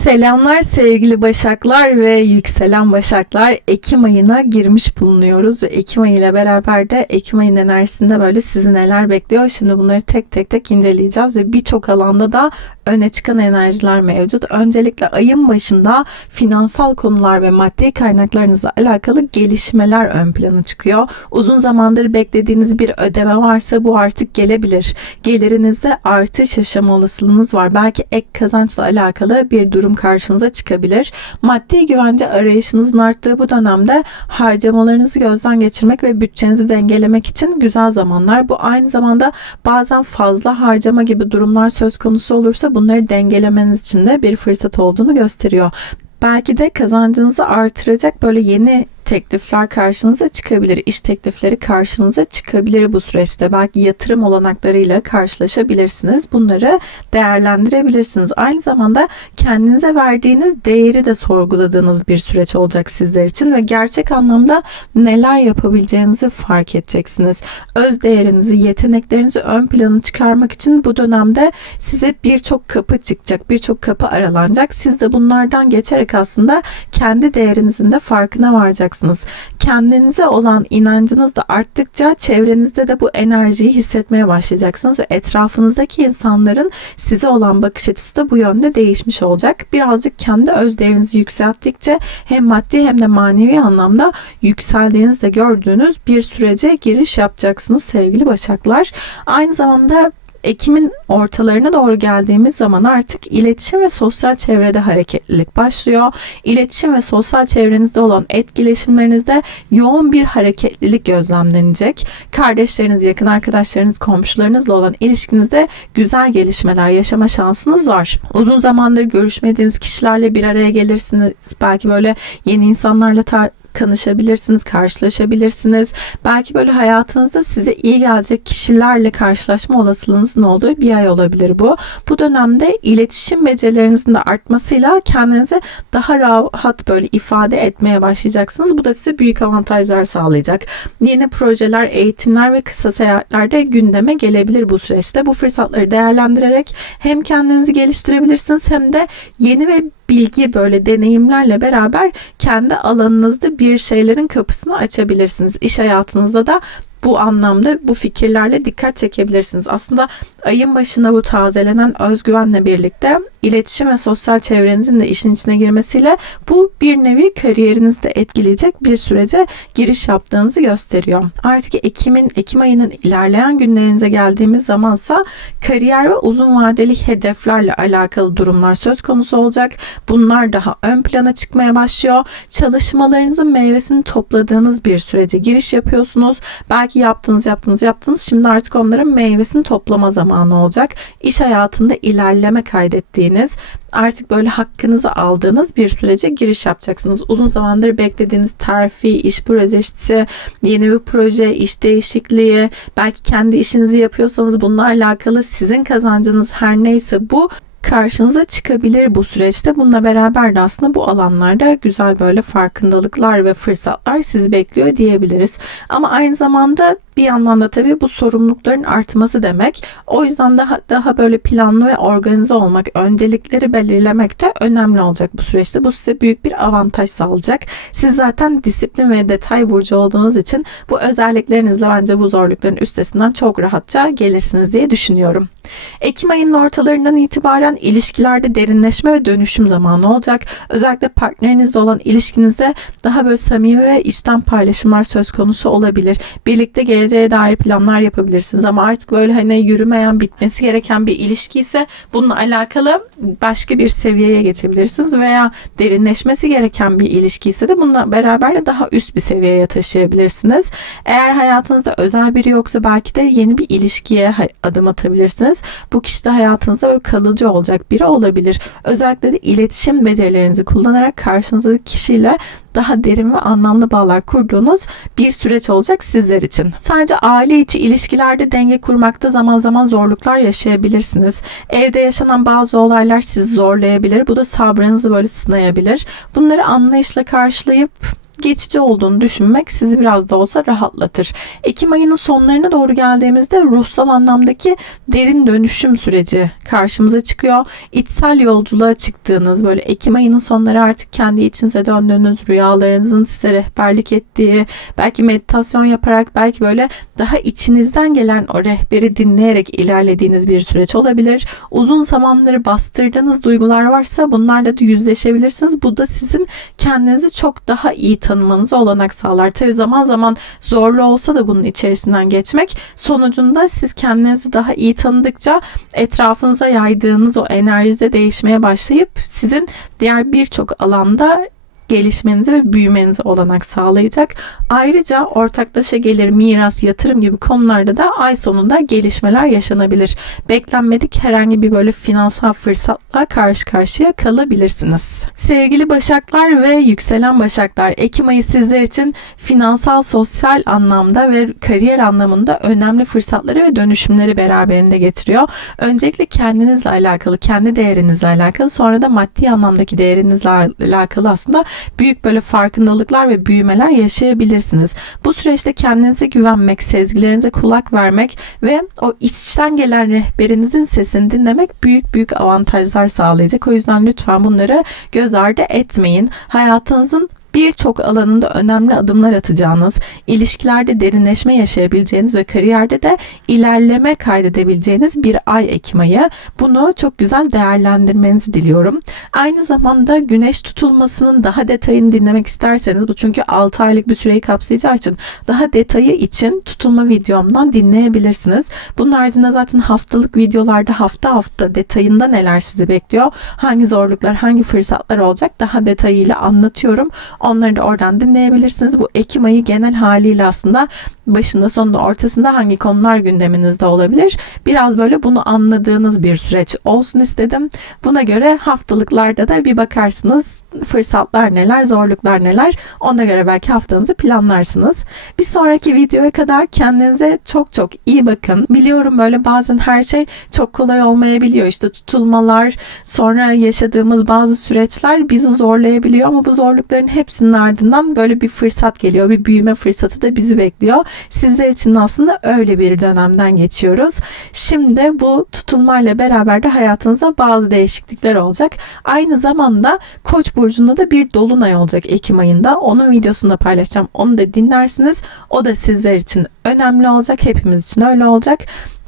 Selamlar sevgili Başaklar ve yükselen Başaklar. Ekim ayına girmiş bulunuyoruz ve Ekim ayı ile beraber de Ekim ayının enerjisinde böyle sizi neler bekliyor. Şimdi bunları tek tek tek inceleyeceğiz ve birçok alanda da öne çıkan enerjiler mevcut. Öncelikle ayın başında finansal konular ve maddi kaynaklarınızla alakalı gelişmeler ön plana çıkıyor. Uzun zamandır beklediğiniz bir ödeme varsa bu artık gelebilir. Gelirinizde artış yaşama olasılığınız var. Belki ek kazançla alakalı bir durum karşınıza çıkabilir. Maddi güvence arayışınızın arttığı bu dönemde harcamalarınızı gözden geçirmek ve bütçenizi dengelemek için güzel zamanlar. Bu aynı zamanda bazen fazla harcama gibi durumlar söz konusu olursa bunları dengelemeniz için de bir fırsat olduğunu gösteriyor. Belki de kazancınızı artıracak böyle yeni teklifler karşınıza çıkabilir. İş teklifleri karşınıza çıkabilir bu süreçte. Belki yatırım olanaklarıyla karşılaşabilirsiniz. Bunları değerlendirebilirsiniz. Aynı zamanda kendinize verdiğiniz değeri de sorguladığınız bir süreç olacak sizler için ve gerçek anlamda neler yapabileceğinizi fark edeceksiniz. Öz değerinizi, yeteneklerinizi ön plana çıkarmak için bu dönemde size birçok kapı çıkacak, birçok kapı aralanacak. Siz de bunlardan geçerek aslında kendi değerinizin de farkına varacaksınız. Kendinize olan inancınız da arttıkça çevrenizde de bu enerjiyi hissetmeye başlayacaksınız ve etrafınızdaki insanların size olan bakış açısı da bu yönde değişmiş olacak. Birazcık kendi öz değerinizi yükselttikçe hem maddi hem de manevi anlamda yükseldiğinizde gördüğünüz bir sürece giriş yapacaksınız sevgili Başaklar. Aynı zamanda Ekim'in ortalarına doğru geldiğimiz zaman artık iletişim ve sosyal çevrede hareketlilik başlıyor. İletişim ve sosyal çevrenizde olan etkileşimlerinizde yoğun bir hareketlilik gözlemlenecek. Kardeşleriniz, yakın arkadaşlarınız, komşularınızla olan ilişkinizde güzel gelişmeler yaşama şansınız var. Uzun zamandır görüşmediğiniz kişilerle bir araya gelirsiniz. Belki böyle yeni insanlarla tanışabilirsiniz, karşılaşabilirsiniz. Belki böyle hayatınızda size iyi gelecek kişilerle karşılaşma olasılığınızın olduğu bir ay olabilir bu. Bu dönemde iletişim becerilerinizin de artmasıyla kendinizi daha rahat böyle ifade etmeye başlayacaksınız. Bu da size büyük avantajlar sağlayacak. Yeni projeler, eğitimler ve kısa seyahatlerde gündeme gelebilir bu süreçte. Bu fırsatları değerlendirerek hem kendinizi geliştirebilirsiniz hem de yeni ve bilgi böyle deneyimlerle beraber kendi alanınızda bir şeylerin kapısını açabilirsiniz. İş hayatınızda da bu anlamda bu fikirlerle dikkat çekebilirsiniz. Aslında ayın başında bu tazelenen özgüvenle birlikte iletişim ve sosyal çevrenizin de işin içine girmesiyle bu bir nevi kariyerinizi de etkileyecek bir sürece giriş yaptığınızı gösteriyor. Artık Ekim'in Ekim ayının ilerleyen günlerinize geldiğimiz zamansa kariyer ve uzun vadeli hedeflerle alakalı durumlar söz konusu olacak. Bunlar daha ön plana çıkmaya başlıyor. Çalışmalarınızın meyvesini topladığınız bir sürece giriş yapıyorsunuz. Belki yaptınız, yaptınız, yaptınız. Şimdi artık onların meyvesini toplama zamanı olacak. İş hayatında ilerleme kaydettiğiniz, artık böyle hakkınızı aldığınız bir sürece giriş yapacaksınız. Uzun zamandır beklediğiniz terfi, iş projesi, yeni bir proje, iş değişikliği, belki kendi işinizi yapıyorsanız bununla alakalı sizin kazancınız her neyse bu karşınıza çıkabilir bu süreçte. Bununla beraber de aslında bu alanlarda güzel böyle farkındalıklar ve fırsatlar sizi bekliyor diyebiliriz. Ama aynı zamanda bir yandan da tabii bu sorumlulukların artması demek. O yüzden daha daha böyle planlı ve organize olmak, öncelikleri belirlemek de önemli olacak bu süreçte. Bu size büyük bir avantaj sağlayacak. Siz zaten disiplin ve detay burcu olduğunuz için bu özelliklerinizle bence bu zorlukların üstesinden çok rahatça gelirsiniz diye düşünüyorum. Ekim ayının ortalarından itibaren ilişkilerde derinleşme ve dönüşüm zamanı olacak. Özellikle partnerinizle olan ilişkinizde daha böyle samimi ve içten paylaşımlar söz konusu olabilir. Birlikte geleceğe dair planlar yapabilirsiniz ama artık böyle hani yürümeyen, bitmesi gereken bir ilişki ise bununla alakalı başka bir seviyeye geçebilirsiniz veya derinleşmesi gereken bir ilişki ise de bununla beraber de daha üst bir seviyeye taşıyabilirsiniz. Eğer hayatınızda özel biri yoksa belki de yeni bir ilişkiye adım atabilirsiniz. Bu kişi de hayatınızda böyle kalıcı olacak biri olabilir. Özellikle de iletişim becerilerinizi kullanarak karşınızdaki kişiyle daha derin ve anlamlı bağlar kurduğunuz bir süreç olacak sizler için. Sadece aile içi ilişkilerde denge kurmakta zaman zaman zorluklar yaşayabilirsiniz. Evde yaşanan bazı olaylar sizi zorlayabilir. Bu da sabrınızı böyle sınayabilir. Bunları anlayışla karşılayıp geçici olduğunu düşünmek sizi biraz da olsa rahatlatır. Ekim ayının sonlarına doğru geldiğimizde ruhsal anlamdaki derin dönüşüm süreci karşımıza çıkıyor. İçsel yolculuğa çıktığınız böyle Ekim ayının sonları artık kendi içinize döndüğünüz rüyalarınızın size rehberlik ettiği belki meditasyon yaparak belki böyle daha içinizden gelen o rehberi dinleyerek ilerlediğiniz bir süreç olabilir. Uzun zamanları bastırdığınız duygular varsa bunlarla da yüzleşebilirsiniz. Bu da sizin kendinizi çok daha iyi tanımanıza olanak sağlar. Tabii zaman zaman zorlu olsa da bunun içerisinden geçmek sonucunda siz kendinizi daha iyi tanıdıkça etrafınıza yaydığınız o enerjide değişmeye başlayıp sizin diğer birçok alanda gelişmenize ve büyümenize olanak sağlayacak. Ayrıca ortaklaşa gelir, miras, yatırım gibi konularda da ay sonunda gelişmeler yaşanabilir. Beklenmedik herhangi bir böyle finansal fırsatla karşı karşıya kalabilirsiniz. Sevgili Başaklar ve yükselen Başaklar, Ekim ayı sizler için finansal, sosyal anlamda ve kariyer anlamında önemli fırsatları ve dönüşümleri beraberinde getiriyor. Öncelikle kendinizle alakalı, kendi değerinizle alakalı, sonra da maddi anlamdaki değerinizle alakalı aslında büyük böyle farkındalıklar ve büyümeler yaşayabilirsiniz. Bu süreçte kendinize güvenmek, sezgilerinize kulak vermek ve o içten gelen rehberinizin sesini dinlemek büyük büyük avantajlar sağlayacak. O yüzden lütfen bunları göz ardı etmeyin. Hayatınızın birçok alanında önemli adımlar atacağınız, ilişkilerde derinleşme yaşayabileceğiniz ve kariyerde de ilerleme kaydedebileceğiniz bir ay Ekim ayı. Bunu çok güzel değerlendirmenizi diliyorum. Aynı zamanda güneş tutulmasının daha detayını dinlemek isterseniz bu çünkü 6 aylık bir süreyi kapsayacağı için daha detayı için tutulma videomdan dinleyebilirsiniz. Bunun haricinde zaten haftalık videolarda hafta hafta detayında neler sizi bekliyor, hangi zorluklar, hangi fırsatlar olacak daha detayıyla anlatıyorum. Onları da oradan dinleyebilirsiniz. Bu Ekim ayı genel haliyle aslında başında sonunda ortasında hangi konular gündeminizde olabilir? Biraz böyle bunu anladığınız bir süreç olsun istedim. Buna göre haftalıklarda da bir bakarsınız fırsatlar neler, zorluklar neler. Ona göre belki haftanızı planlarsınız. Bir sonraki videoya kadar kendinize çok çok iyi bakın. Biliyorum böyle bazen her şey çok kolay olmayabiliyor. İşte tutulmalar, sonra yaşadığımız bazı süreçler bizi zorlayabiliyor ama bu zorlukların hepsinin ardından böyle bir fırsat geliyor. Bir büyüme fırsatı da bizi bekliyor. Sizler için aslında öyle bir dönemden geçiyoruz. Şimdi bu tutulmayla beraber de hayatınızda bazı değişiklikler olacak. Aynı zamanda Koç burcunda da bir dolunay olacak Ekim ayında. Onun videosunu da paylaşacağım. Onu da dinlersiniz. O da sizler için önemli olacak. Hepimiz için öyle olacak.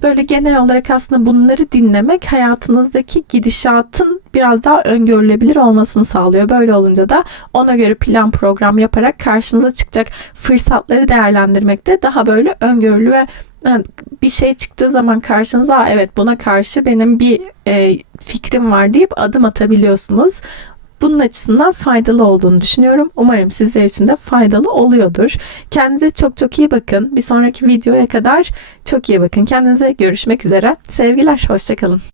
Böyle genel olarak aslında bunları dinlemek hayatınızdaki gidişatın biraz daha öngörülebilir olmasını sağlıyor. Böyle olunca da ona göre plan program yaparak karşınıza çıkacak fırsatları değerlendirmekte daha böyle öngörülü ve yani bir şey çıktığı zaman karşınıza evet buna karşı benim bir e, fikrim var deyip adım atabiliyorsunuz. Bunun açısından faydalı olduğunu düşünüyorum. Umarım sizler için de faydalı oluyordur. Kendinize çok çok iyi bakın. Bir sonraki videoya kadar çok iyi bakın. Kendinize görüşmek üzere. Sevgiler, hoşçakalın.